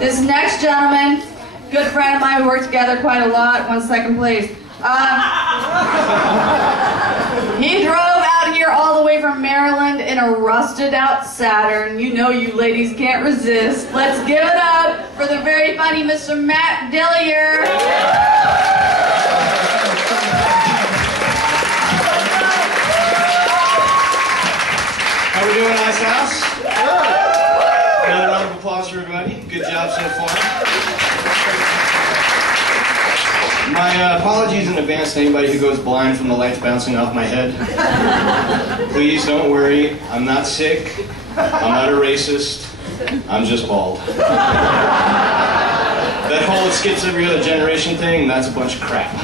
This next gentleman, good friend of mine, we worked together quite a lot, won second place. He drove out here all the way from Maryland in a rusted out Saturn. You know you ladies can't resist. Let's give it up for the very funny Mr. Matt Dillier. How we doing, Icehouse? Another round of applause for everybody. Good job so far. My apologies in advance to anybody who goes blind from the lights bouncing off my head. Please don't worry, I'm not sick, I'm not a racist, I'm just bald. That whole it skips every other generation thing, that's a bunch of crap.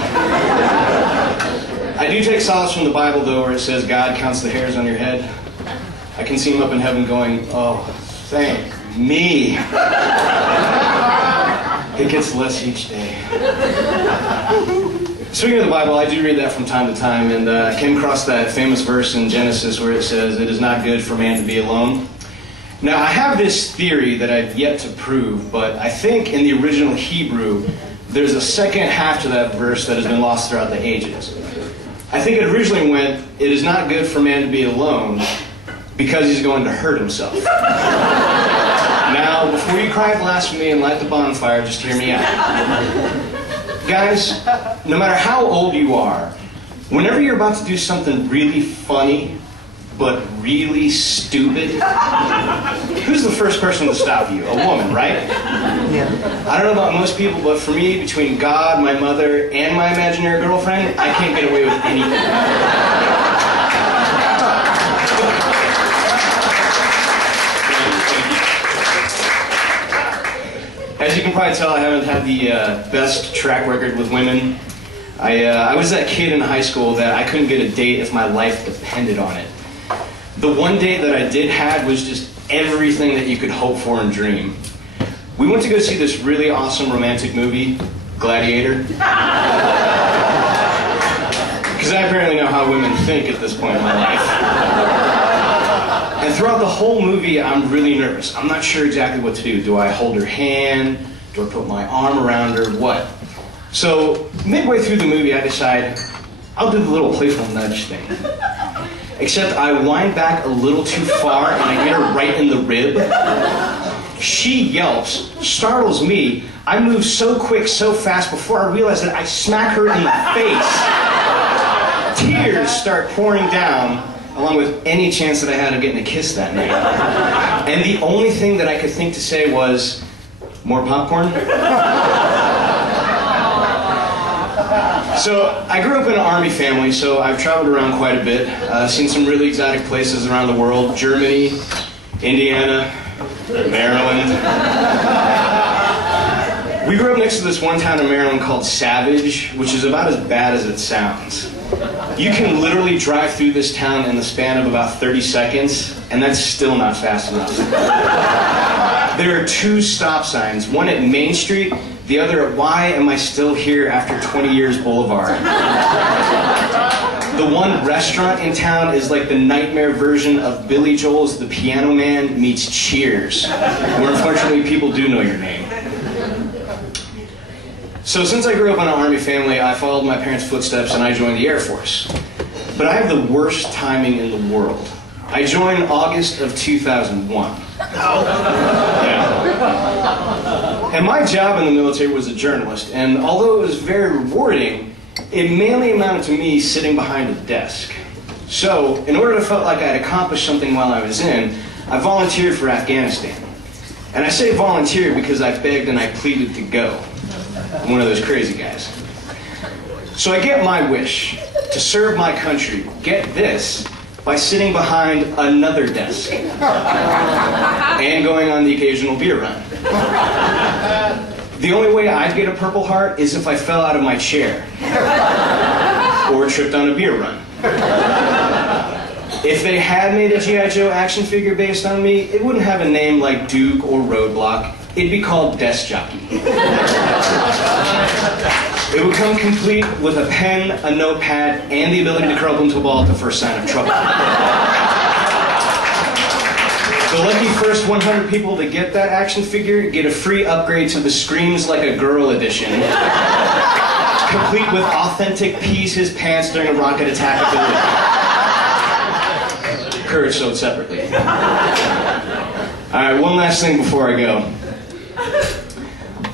I do take solace from the Bible though, where it says God counts the hairs on your head. I can see him up in heaven going, oh, thank me. It gets less each day. Speaking of the Bible, I do read that from time to time, and I came across that famous verse in Genesis where it says, it is not good for man to be alone. Now, I have this theory that I've yet to prove, but I think in the original Hebrew, there's a second half to that verse that has been lost throughout the ages. I think it originally went, it is not good for man to be alone because he's going to hurt himself. Now, before you cry blasphemy and light the bonfire, just hear me out. Guys, no matter how old you are, whenever you're about to do something really funny, but really stupid, who's the first person to stop you? A woman, right? Yeah. I don't know about most people, but for me, between God, my mother, and my imaginary girlfriend, I can't get away with anything. As you can probably tell, I haven't had the best track record with women. I was that kid in high school that I couldn't get a date if my life depended on it. The one date that I did have was just everything that you could hope for and dream. We went to go see this really awesome romantic movie, Gladiator. Because I apparently know how women think at this point in my life. And throughout the whole movie, I'm really nervous. I'm not sure exactly what to do. Do I hold her hand? Do I put my arm around her? What? So, midway through the movie, I decide, I'll do the little playful nudge thing. Except I wind back a little too far and I hit her right in the rib. She yelps, startles me. I move so quick, so fast, before I realize that I smack her in the face. Tears start pouring down, along with any chance that I had of getting a kiss that night. And the only thing that I could think to say was, more popcorn? So, I grew up in an army family, so I've traveled around quite a bit. Seen some really exotic places around the world. Germany, Indiana, Maryland. We grew up next to this one town in Maryland called Savage, which is about as bad as it sounds. You can literally drive through this town in the span of about 30 seconds, and that's still not fast enough. There are 2 stop signs, one at Main Street, the other at Why Am I Still Here After 20 Years Boulevard. The one restaurant in town is like the nightmare version of Billy Joel's The Piano Man meets Cheers, where unfortunately people do know your name. So since I grew up in an army family, I followed my parents' footsteps and I joined the Air Force. But I have the worst timing in the world. I joined August of 2001. Yeah. And my job in the military was a journalist, and although it was very rewarding, it mainly amounted to me sitting behind a desk. So, in order to feel like I'd accomplished something while I was in, I volunteered for Afghanistan. And I say volunteered because I begged and I pleaded to go. I'm one of those crazy guys. So I get my wish to serve my country, get this, by sitting behind another desk and going on the occasional beer run. The only way I'd get a Purple Heart is if I fell out of my chair or tripped on a beer run. If they had made a G.I. Joe action figure based on me, it wouldn't have a name like Duke or Roadblock. It'd be called Desk Jockey. It would come complete with a pen, a notepad, and the ability to curl into a ball at the first sign of trouble. The lucky first 100 people to get that action figure get a free upgrade to the Screams Like a Girl edition, complete with authentic pees his pants during a rocket attack ability. Courage sold separately. Alright, one last thing before I go.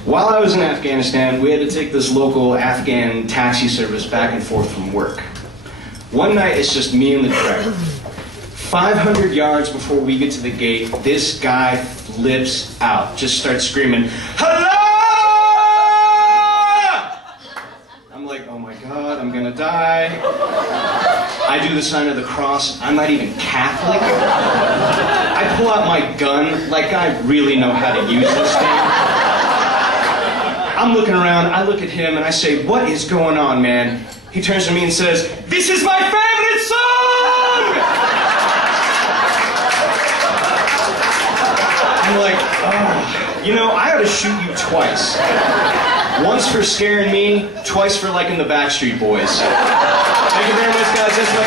While I was in Afghanistan, we had to take this local Afghan taxi service back and forth from work. One night, it's just me and the driver. 500 yards before we get to the gate, this guy flips out, just starts screaming, "Hello!" I'm like, oh my God, I'm gonna die. I do the sign of the cross. I'm not even Catholic. I pull out my gun like I really know how to use this thing. I'm looking around, I look at him, and I say, "What is going on, man?" He turns to me and says, "This is my favorite song!" I'm like, oh, you know, I ought to shoot you twice. Once for scaring me, twice for liking the Backstreet Boys. Thank you very much, guys. That's my